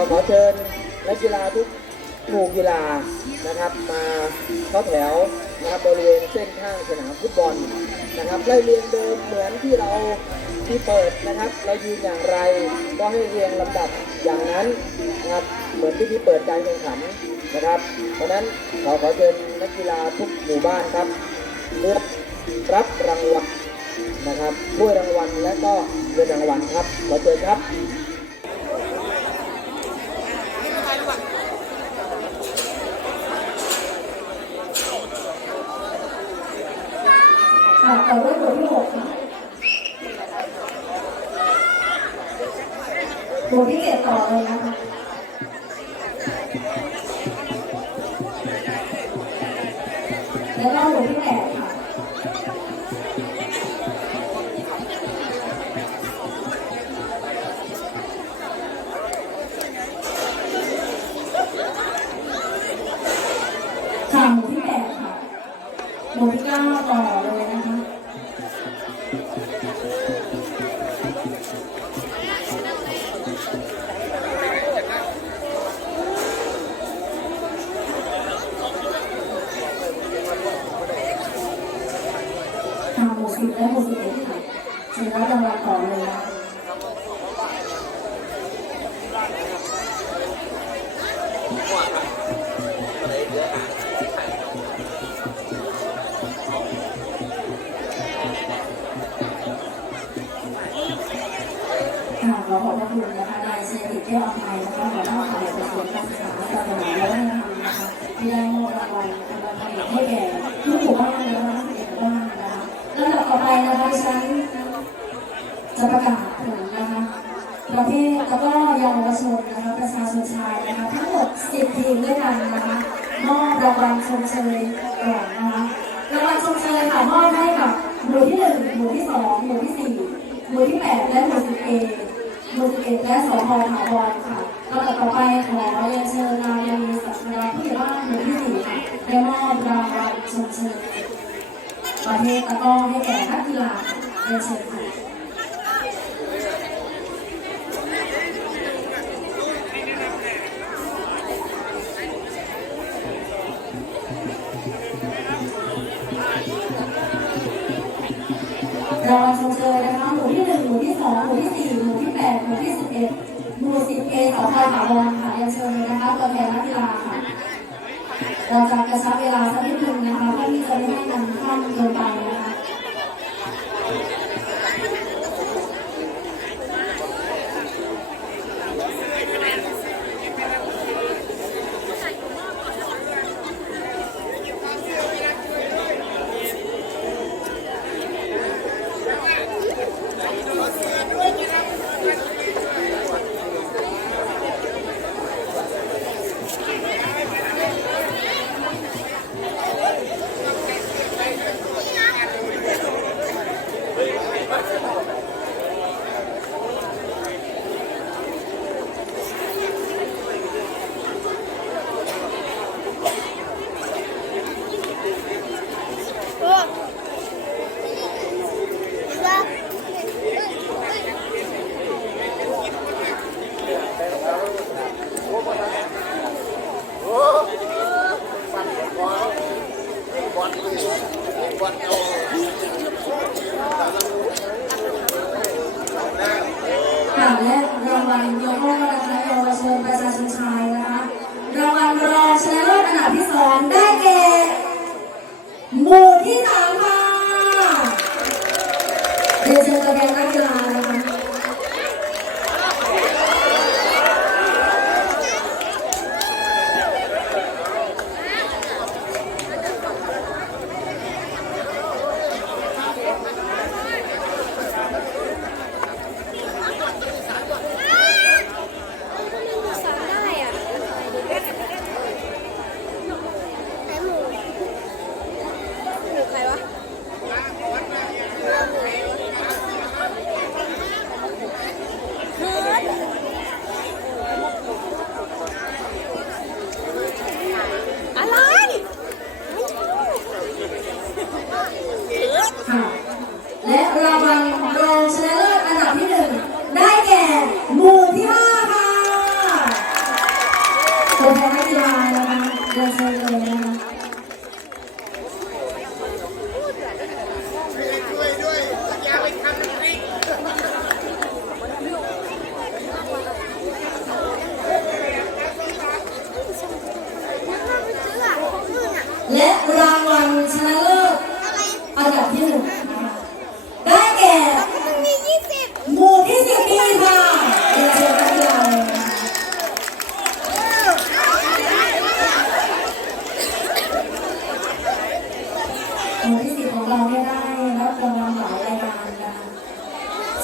ก็ขอเชิญนักกีฬาทุกหมู่กีฬานะครับมาเข้าแถวนะครับบริเวณเส้นข้างสนามฟุตบอลนะครับไล่เรียงเดิมเหมือนที่เราที่เปิดนะครับ เรายืนอย่างไรก็ให้เรียงลำดับอย่างนั้นนะครับเหมือนที่ที่เปิดการแข่งขันนะครับ เพราะฉะนั้นขอขอเชิญนักกีฬาทุกหมู่บ้านครับเลือกรับรางวัลนะครับถ้วยรางวัลและก็เงินรางวัลครับขอเชิญครับ ค่ะแต่อด้วยหมู่ที่หกค่ะหมู่ที่เจ็ดต่อเลยนะคะแล้วก็หมู่ที่แปด ทางหมู่สิบแล ค่ะขอขอบพระคุณนะคะนายเศรษฐกิจแก้วอภัยนะคะหัวหน้าฝ่ายกระทรวงการศึกษาศาสนาและวัฒนธรรมนะคะที่ได้มอบรางวัลรางวัลผลิตให้แก่ทุกหมู่บ้านและทั้งสิบเอ็ดหมู่บ้านนะคะลำดับต่อไปนะคะฉันจะประกาศผลนะคะประเภทแล้วก็เยาวชนนะคะประชาชนชายนะคะทั้งหมด 10 ทีมด้วยกันนะคะมอบรางวัลชมเชยก่อนนะคะรางวัลชมเชยค่ะมอบให้กับหมู่ที่ 1 หมู่ที่ 2 หมู่ที่ 4 หมู่ที่ 8 และหมู่ 10เอหมู่11และสพถาวรค่ะลำดับต่อไปขอเรียนเชิญนายมีศักดิ์นาผู้ใหญ่บ้านหมู่ที่4ค่ะได้มอบรางวัลชมเชยประเภทตะกร้อให้แก่นักกีฬาเรียนเชิญค่ะ สิบเอสองพันถาวรค่ะเรียนเชิญเลยนะคะตัวแทนนักกีฬาค่ะเราจะกระชับเวลาสักนิดนึงนะคะเพื่อที่จะไม่ให้มันข้ามเกินไปนะคะ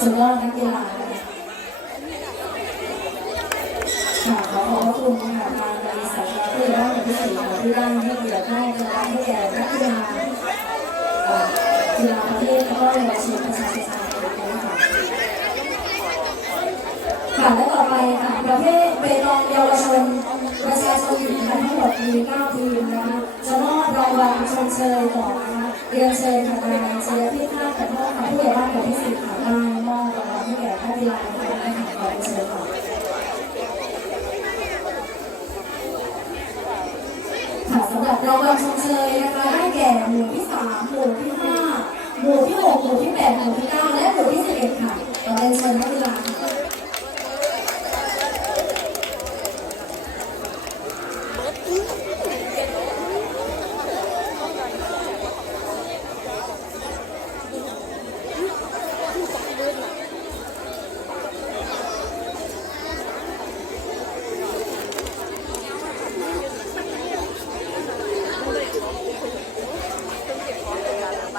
สุดยอดนักกีฬาค่ะขอขอบพระคุณค่ะทางบริษัทที่ได้หนึ่งที่สี่ค่ะที่ได้ให้เกียรติให้รางวัลให้แก่นักกีฬาเอ่อกีฬาประเภทแล้วก็เยาวชนประชาชนไทยนะคะค่ะและต่อไปค่ะประเภทเปตองเยาวชนประชาชนหญิงนะคะทั้งหมดมี9ทีมนะคะจะมอบรางวัลชมเชยก่อนนะคะเรียนเชิญค่ะนายเชยพิฆาตกระโทษค่ะผู้ใหญ่บ้านหมู่ที่สิบค่ะ กีฬาในการแข่งขันขอเชิญค่ะค่ะสำหรับรางวัลชมเชยนะคะได้แก่หมู่ที่สามหมู่ที่ห้าหมู่ที่หกหมู่ที่แปดหมู่ที่เก้าและหมู่ที่สิบเอ็ดค่ะต่อเรียนเชิญนักกีฬาค่ะ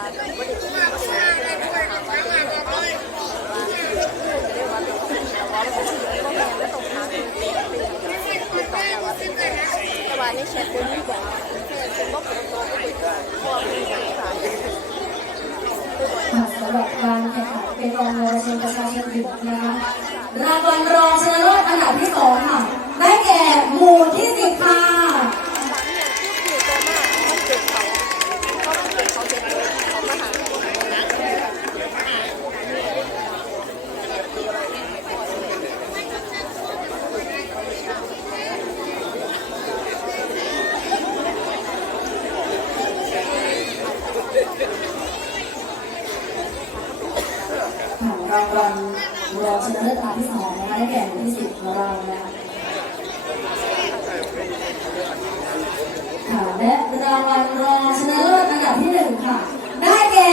แต่ว่านี่เช็ดบุญนี่บอกเป็นบอกเป็นตัวเป็นตัวเป็นสายสายสำหรับการแข่งขันเป็นรองเยาวชนประชาชนหญิงนะคะรางวัลรองชนะเลิศอันดับที่สองค่ะ ได้แก่หมู่ที่สิบค่ะ บางอย่างที่คือตัวมากต้องเก็บเขาเขาต้องเก็บเขาเก็บเลยเขามาหา ค่ะรางวัลรองชนะเลิศอันดับที่สองนะคะได้แก่หมู่ที่สิบของเรานะคะค่ะและรางวัลรองชนะเลิศอันดับที่หนึ่งค่ะ ได้แก่